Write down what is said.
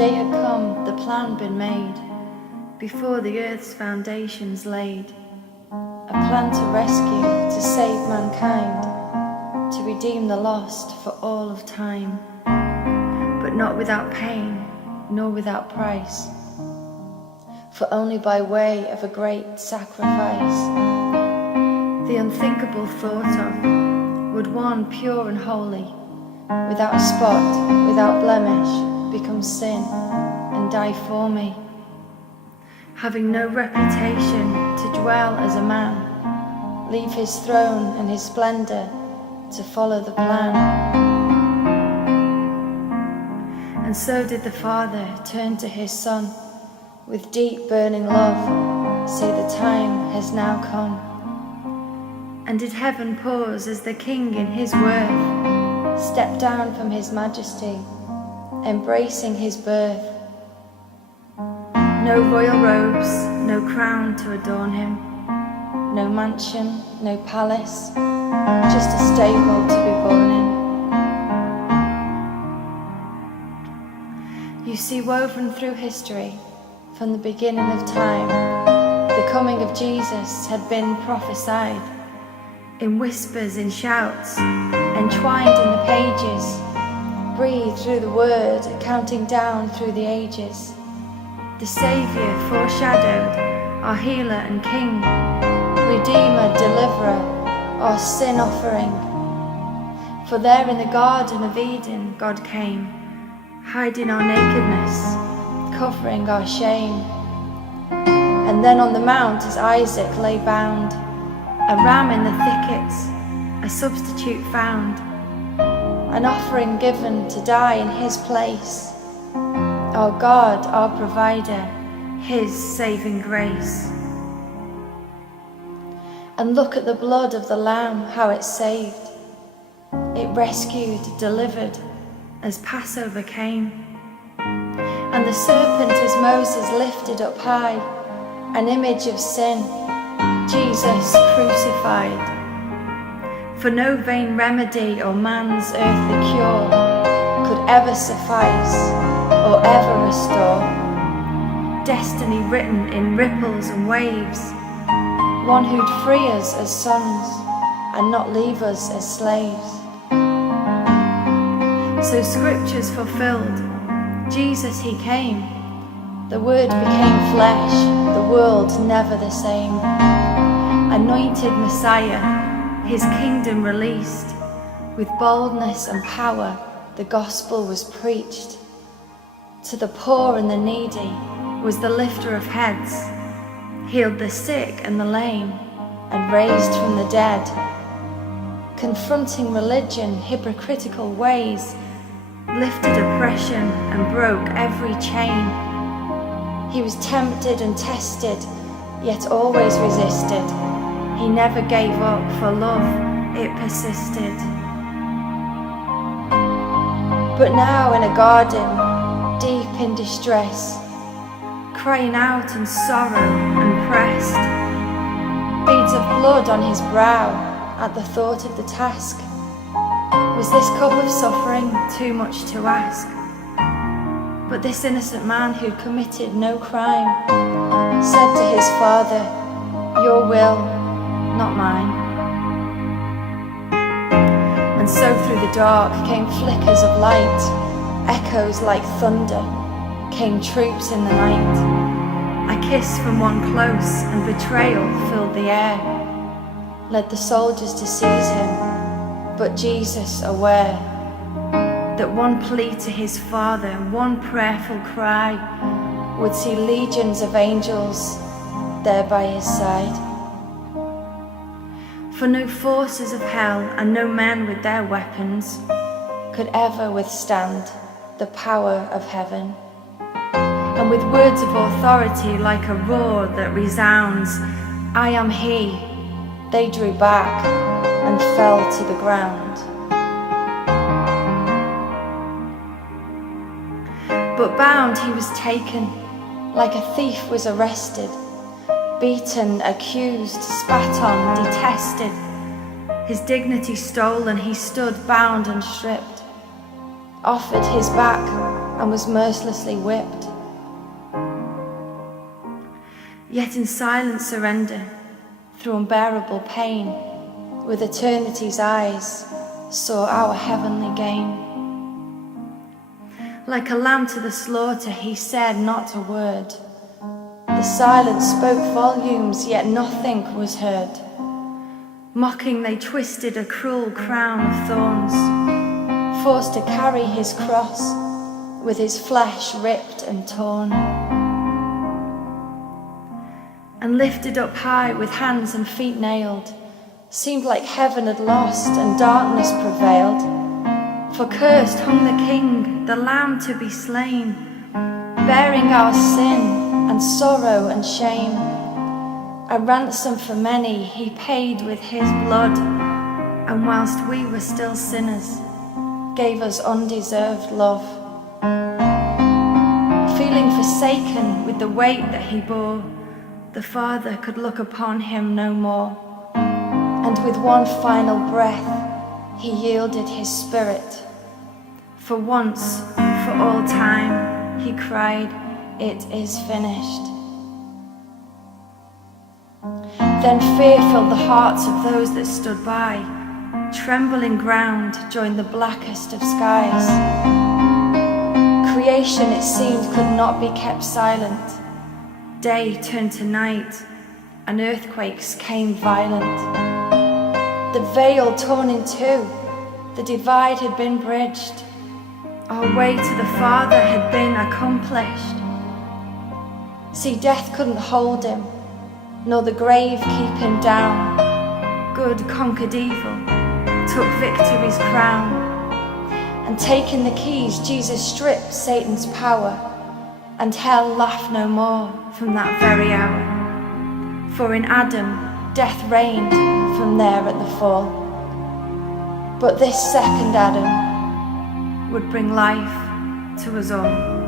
day had come, the plan been made, before the earth's foundations laid. A plan to rescue, to save mankind, to redeem the lost for all of time. But not without pain, nor without price, for only by way of a great sacrifice. The unthinkable thought of, would one pure and holy, without a spot, without blemish, become sin and die for me, having no reputation to dwell as a man, leave his throne and his splendor to follow the plan. And so did the Father turn to his Son with deep burning love, say the time has now come. And did heaven pause as the King in his worth stepped down from his majesty, embracing his birth. No royal robes, no crown to adorn him, no mansion, no palace, just a stable to be born in. You see, woven through history, from the beginning of time, the coming of Jesus had been prophesied, in whispers, in shouts, entwined in the pages, breathed through the word, counting down through the ages. The Saviour foreshadowed, our healer and King, Redeemer, deliverer, our sin offering. For there in the Garden of Eden God came, hiding our nakedness, covering our shame. And then on the mount as Isaac lay bound, a ram in the thickets, a substitute found, an offering given to die in his place. Our God, our provider, his saving grace. And look at the blood of the Lamb, how it saved. It rescued, delivered, as Passover came. And the serpent as Moses lifted up high, an image of sin, Jesus crucified. For no vain remedy or man's earthly cure could ever suffice or ever restore destiny written in ripples and waves, one who'd free us as sons and not leave us as slaves. So scriptures fulfilled, Jesus he came, the word became flesh, the world never the same. Anointed Messiah, his kingdom released, with boldness and power the gospel was preached. To the poor and the needy was the lifter of heads, healed the sick and the lame, and raised from the dead. Confronting religion, hypocritical ways, lifted oppression and broke every chain. He was tempted and tested, yet always resisted. He never gave up, for love, it persisted. But now in a garden, deep in distress, crying out in sorrow and pressed, beads of blood on his brow at the thought of the task. Was this cup of suffering too much to ask? But this innocent man who committed no crime said to his Father, your will, not mine. And so through the dark came flickers of light, echoes like thunder, came troops in the night. A kiss from one close and betrayal filled the air, led the soldiers to seize him, but Jesus, aware that one plea to his Father, one prayerful cry, would see legions of angels there by his side. For no forces of hell and no men with their weapons could ever withstand the power of heaven. And with words of authority like a roar that resounds, I am he, they drew back and fell to the ground. But bound he was taken, like a thief was arrested, beaten, accused, spat on, detested. His dignity stolen, he stood bound and stripped, offered his back and was mercilessly whipped. Yet in silent surrender, through unbearable pain, with eternity's eyes, saw our heavenly gain. Like a lamb to the slaughter, he said not a word. The silence spoke volumes, yet nothing was heard. Mocking, they twisted a cruel crown of thorns, forced to carry his cross, with his flesh ripped and torn. And lifted up high with hands and feet nailed, seemed like heaven had lost and darkness prevailed. For cursed hung the King, the Lamb to be slain, bearing our sin and sorrow and shame. A ransom for many he paid with his blood, and whilst we were still sinners, gave us undeserved love. Feeling forsaken with the weight that he bore, the Father could look upon him no more, and with one final breath he yielded his spirit. For once, for all time, he cried, "It is finished." Then fear filled the hearts of those that stood by. Trembling ground joined the blackest of skies. Creation, it seemed, could not be kept silent. Day turned to night, and earthquakes came violent. The veil torn in two, the divide had been bridged. Our way to the Father had been accomplished. See, death couldn't hold him, nor the grave keep him down. Good conquered evil, took victory's crown. And taking the keys, Jesus stripped Satan's power, and hell laughed no more from that very hour. For in Adam, death reigned from there at the fall. But this second Adam would bring life to us all.